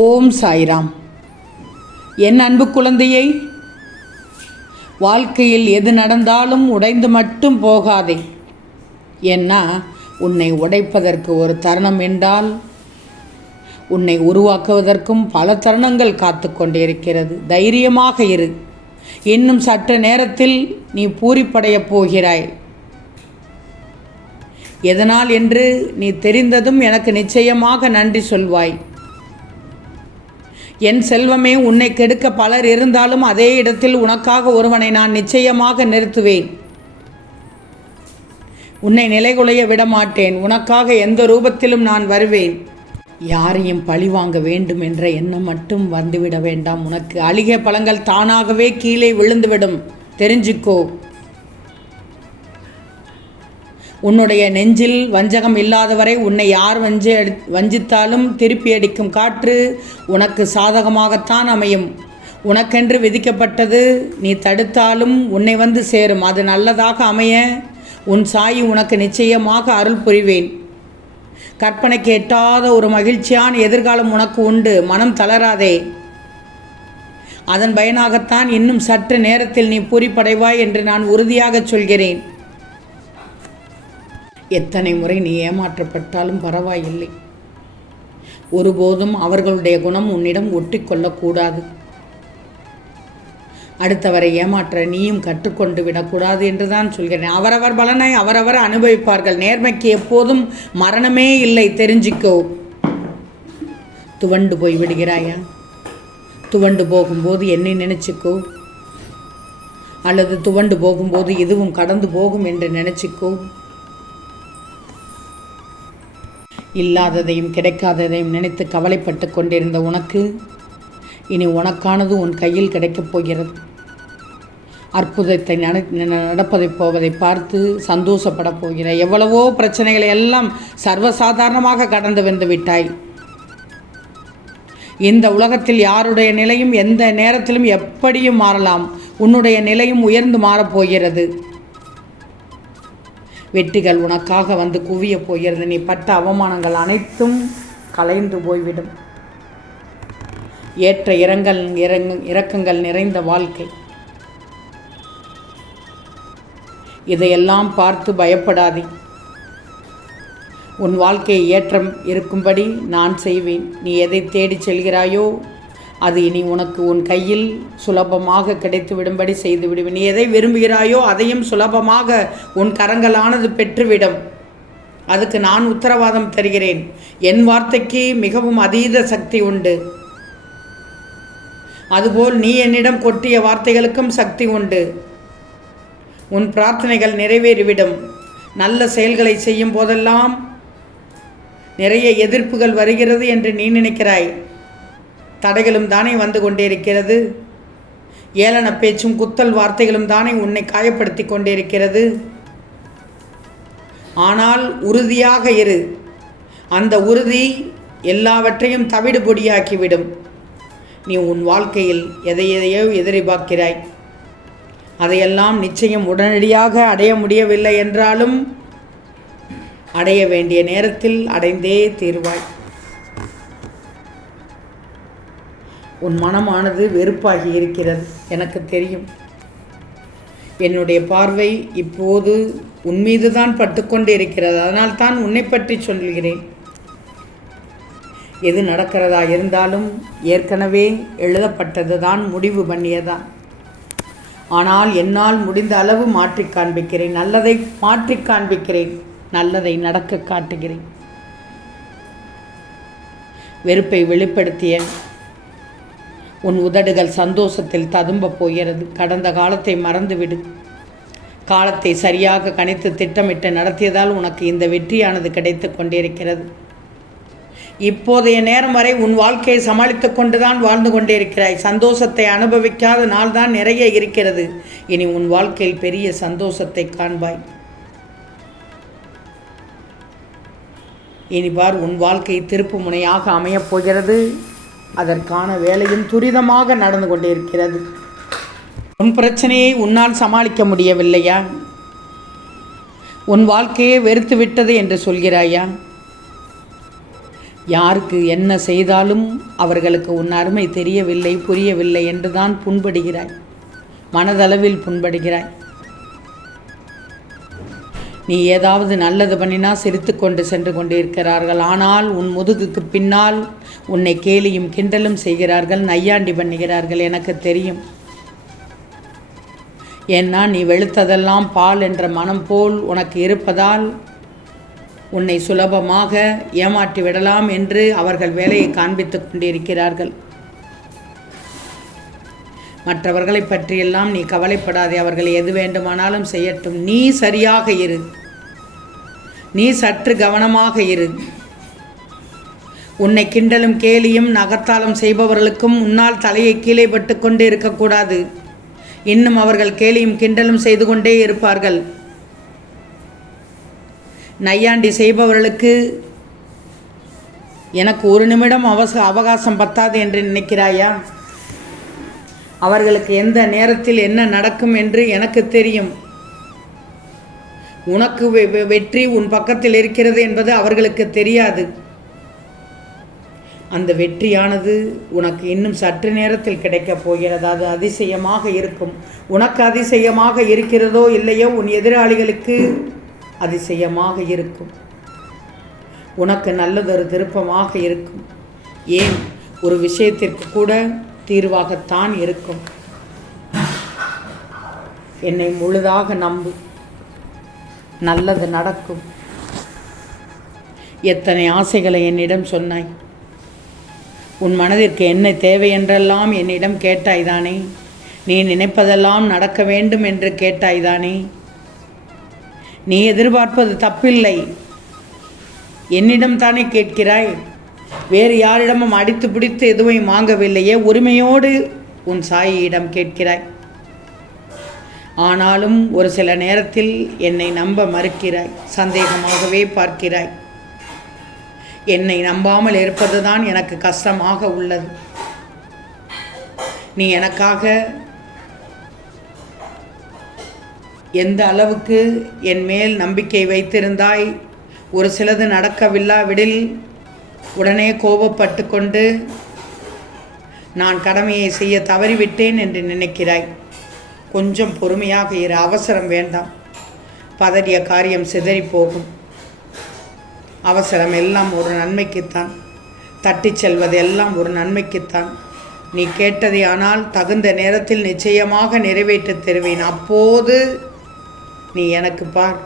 ஓம் சாய்ராம். என் அன்பு குழந்தையை வாழ்க்கையில் எது நடந்தாலும் உடைந்து மட்டும் போகாதே. ஏன்னா உன்னை உடைப்பதற்கு ஒரு தருணம் என்றால் உன்னை உருவாக்குவதற்கும் பல தருணங்கள் காத்து கொண்டிருக்கிறது. தைரியமாக இரு. இன்னும் சற்று நேரத்தில் நீ பூரிப்படையப் போகிறாய். எதனால் என்று நீ தெரிந்ததும் எனக்கு நிச்சயமாக நன்றி சொல்வாய். என் செல்வமே உன்னை கெடுக்க பலர் இருந்தாலும் அதே இடத்தில் உனக்காக ஒருவனை நான் நிச்சயமாக நிறுத்துவேன். உன்னை நிலைகுலைய விட மாட்டேன் உனக்காக எந்த ரூபத்திலும் நான் வருவேன். யாரையும் பழிவாங்க வேண்டும் என்ற எண்ணம் மட்டும் வந்துவிட வேண்டாம். உனக்கு அழுகிய பழங்கள் தானாகவே கீழே விழுந்துவிடும். தெரிஞ்சுக்கோ. உன்னுடைய நெஞ்சில் வஞ்சகம் இல்லாதவரை உன்னை யார் வஞ்சி வஞ்சித்தாலும் திருப்பி அடிக்கும் காற்று உனக்கு சாதகமாகத்தான் அமையும். உனக்கென்று விதிக்கப்பட்டது நீ தடுத்தாலும் உன்னை வந்து சேரும். அது நல்லதாக அமைய உன் சாயி உனக்கு நிச்சயமாக அருள் புரிவேன். கற்பனைக்கு எட்டாத ஒரு மகிழ்ச்சியான எதிர்காலம் உனக்கு உண்டு. மனம் தளராதே. அதன் பயனாகத்தான் இன்னும் சற்று நேரத்தில் நீ பூரிப்படைவாய் என்று நான் உறுதியாகச் சொல்கிறேன். எத்தனை முறை நீ ஏமாற்றப்பட்டாலும் பரவாயில்லை. ஒருபோதும் அவர்களுடைய குணம் உன்னிடம் ஒட்டிக்கொள்ளக்கூடாது. அடுத்தவரை ஏமாற்ற நீயும் கற்றுக்கொண்டு விடக்கூடாது என்று தான் சொல்கிறேன். அவரவர் பலனை அவரவர் அனுபவிப்பார்கள். நேர்மைக்கு எப்போதும் மரணமே இல்லை தெரிஞ்சிக்கோ. துவண்டு போய் விடுகிறாயா? துவண்டு போகும்போது என்னை நினைச்சுக்கோ. அல்லது துவண்டு போகும்போது இதுவும் கடந்து போகும் என்று நினைச்சுக்கோ. இல்லாததையும் கிடைக்காததையும் நினைத்து கவலைப்பட்டு கொண்டிருந்த உனக்கு இனி உனக்கானது உன் கையில் கிடைக்கப் போகிறது. அற்புதத்தை நடப்பதை போவதை பார்த்து சந்தோஷப்பட போகிற எவ்வளவோ பிரச்சனைகளை எல்லாம் சர்வசாதாரணமாக கடந்து வந்து விட்டாய். இந்த உலகத்தில் யாருடைய நிலையும் எந்த நேரத்திலும் எப்படியும் மாறலாம். உன்னுடைய நிலையும் உயர்ந்து மாறப்போகிறது வெற்றிகள் உனக்காக வந்து குவிய போகிறது. நீ பட்ட அவமானங்கள் அனைத்தும் கலைந்து போய்விடும். ஏற்ற இரங்கல் இறங்க இறக்கங்கள் நிறைந்த வாழ்க்கை. இதையெல்லாம் பார்த்து பயப்படாதே. உன் வாழ்க்கையை ஏற்றம் இருக்கும்படி நான் செய்வேன். நீ எதை தேடிச் செல்கிறாயோ அது இனி உனக்கு உன் கையில் சுலபமாக கிடைத்து விடும்படி செய்து விடுவேன். நீ எதை விரும்புகிறாயோ அதையும் சுலபமாக உன் கரங்களானது பெற்றுவிடும். அதுக்கு நான் உத்தரவாதம் தருகிறேன். என் வார்த்தைக்கு மிகவும் அதீத சக்தி உண்டு. அதுபோல் நீ என்னிடம் கொட்டிய வார்த்தைகளுக்கும் சக்தி உண்டு. உன் பிரார்த்தனைகள் நிறைவேறிவிடும். நல்ல செயல்களை செய்யும் போதெல்லாம் நிறைய எதிர்ப்புகள் வருகிறது என்று நீ நினைக்கிறாய். தடைகளும் தானே வந்து கொண்டே இருக்கிறது ஏளன பேச்சும் குத்தல் வார்த்தைகளும் தானே உன்னை காயப்படுத்தி கொண்டிருக்கிறது ஆனால் உறுதியாக இரு. அந்த உறுதி எல்லாவற்றையும் தவிடு பொடியாக்கிவிடும். நீ உன் வாழ்க்கையில் எதை எதையோ எதிர்பார்க்கிறாய். அதையெல்லாம் நிச்சயம் உடனடியாக அடைய முடியவில்லை என்றாலும் அடைய வேண்டிய நேரத்தில் அடைந்தே தீர்வாய். உன் மனமானது வெறுப்பாகி இருக்கிறது. எனக்கு தெரியும். என்னுடைய பார்வை இப்போது உன் மீது தான் பட்டுக்கொண்டு இருக்கிறது அதனால் தான் உன்னை பற்றி சொல்கிறேன். எது நடக்கிறதா இருந்தாலும் ஏற்கனவே எழுதப்பட்டது தான் முடிவு பண்ணியதான் ஆனால் என்னால் முடிந்த அளவு மாற்றி காண்பிக்கிறேன். நல்லதை மாற்றி காண்பிக்கிறேன். நல்லதை நடக்க காட்டுகிறேன். வெறுப்பை வெளிப்படுத்திய உன் உதடுகள் சந்தோஷத்தில் ததும்ப போகிறது. கடந்த காலத்தை மறந்துவிடு. காலத்தை சரியாக கணித்து திட்டமிட்டு நடத்தியதால் உனக்கு இந்த வெற்றியானது கிடைத்து கொண்டிருக்கிறது. இப்போதைய நேரம் வரை உன் வாழ்க்கையை சமாளித்து கொண்டுதான் வாழ்ந்து கொண்டிருக்கிறாய். சந்தோஷத்தை அனுபவிக்காத நாள் தான் நிறைய இருக்கிறது. இனி உன் வாழ்க்கையில் பெரிய சந்தோஷத்தை காண்பாய். இனி பார் உன் வாழ்க்கை திருப்பு முனையாக அமையப் போகிறது. அதற்கான வேலையும் துரிதமாக நடந்து கொண்டிருக்கிறது. உன் பிரச்சனையை உன்னால் சமாளிக்க முடியவில்லையா? உன் வாழ்க்கையை வெறுத்து விட்டது என்று சொல்கிறாயா? யாருக்கு என்ன செய்தாலும் அவர்களுக்கு உன் அருமை தெரியவில்லை புரியவில்லை என்றுதான் புண்படுகிறாய். மனதளவில் புண்படுகிறாய். நீ ஏதாவது நல்லது பண்ணினா சிரித்து கொண்டு சென்று கொண்டிருக்கிறார்கள். ஆனால் உன் முதுகுக்கு பின்னால் உன்னை கேலியும் கிண்டலும் செய்கிறார்கள் நையாண்டி பண்ணுகிறார்கள் எனக்கு தெரியும். ஏன்னா நீ வெளுத்ததெல்லாம் பால் என்ற மனம் போல் உனக்கு இருப்பதால் உன்னை சுலபமாக ஏமாற்றி விடலாம் என்று அவர்கள் வேலையை காண்பித்துக் கொண்டிருக்கிறார்கள். மற்றவர்களை பற்றியெல்லாம் நீ கவலைப்படாதே அவர்கள் எது வேண்டுமானாலும் செய்யட்டும். நீ சரியாக இரு. நீ சற்று கவனமாக இரு. உன்னை கிண்டலும் கேலியும் நகர்த்தாலும் செய்பவர்களுக்கும் உன்னால் தலையை கீழே பட்டு கொண்டே இருக்கக்கூடாது. இன்னும் அவர்கள் கேலியும் கிண்டலும் செய்து கொண்டே இருப்பார்கள். நையாண்டி செய்பவர்களுக்கு எனக்கு ஒரு நிமிடம் அவச அவகாசம் பத்தாது என்று நினைக்கிறாயா? அவர்களுக்கு எந்த நேரத்தில் என்ன நடக்கும் என்று எனக்கு தெரியும். உனக்கு வெ- வெ- வெற்றி உன் பக்கத்தில் இருக்கிறது என்பது அவர்களுக்கு தெரியாது. அந்த வெற்றியானது உனக்கு இன்னும் சற்று நேரத்தில் கிடைக்கப் போகிறது. அது அதிசயமாக இருக்கும். உனக்கு அதிசயமாக இருக்கிறதோ இல்லையோ உன் எதிராளிகளுக்கு அதிசயமாக இருக்கும். உனக்கு நல்லதொரு திருப்பமாக இருக்கும். ஏன்? ஒரு விஷயத்திற்கு கூட தீர்வாகத்தான் இருக்கும். என்னை முழுதாக நம்பு. நல்லது நடக்கும். எத்தனை ஆசைகளை என்னிடம் சொன்னாய். உன் மனதிற்கு என்ன தேவை என்றெல்லாம் என்னிடம் கேட்டாய்தானே நீ நினைப்பதெல்லாம் நடக்க வேண்டும் என்று கேட்டாய்தானே நீ எதிர்பார்ப்பது தப்பில்லை. என்னிடம் தானே கேட்கிறாய். வேறு யாரிடமும் அடித்து பிடித்து எதுவும் வாங்கவில்லையே உரிமையோடு உன் சாயியிடம் கேட்கிறாய். ஆனாலும் ஒரு சில நேரத்தில் என்னை நம்ப மறுக்கிறாய் சந்தேகமாகவே பார்க்கிறாய். என்னை நம்பாமல் இருப்பதுதான் எனக்கு கஷ்டமாக உள்ளது. நீ எனக்காக எந்த அளவுக்கு என் மேல் நம்பிக்கை வைத்திருந்தாய் ஒரு சிலது நடக்கவில்லாவிடில் உடனே கோபப்பட்டு கொண்டு நான் கடமையை செய்ய தவறிவிட்டேன் என்று நினைக்கிறாய். கொஞ்சம் பொறுமையாக இரு அவசரம் வேண்டாம். பதறிய காரியம் சிதறி போகும் அவசரம் எல்லாம் ஒரு நன்மைக்குத்தான். தட்டிச் செல்வது எல்லாம் ஒரு நன்மைக்குத்தான். நீ கேட்டதை ஆனால் தகுந்த நேரத்தில் நிச்சயமாக நிறைவேற்றித் தருவேன். அப்போது நீ எனக்கு பார்.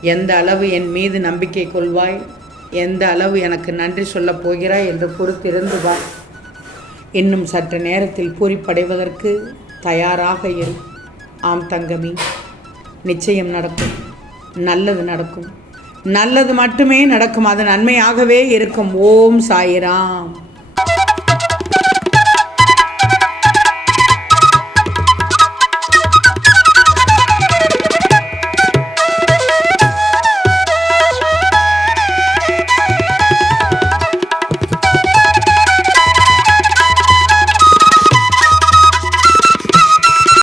எந்த அளவு என் மீது நம்பிக்கை கொள்வாய்? எந்த அளவு எனக்கு நன்றி சொல்லப் போகிறாய் என்று பொறுத்திருந்து வா. இன்னும் சற்று நேரத்தில் பூரிப்படைவதற்கு தயாராக இரு. ஆம் தங்கமி நிச்சயம் நடக்கும். நல்லது நடக்கும். நல்லது மட்டுமே நடக்கும். அது நன்மையாகவே இருக்கும். ஓம் சாயிராம்.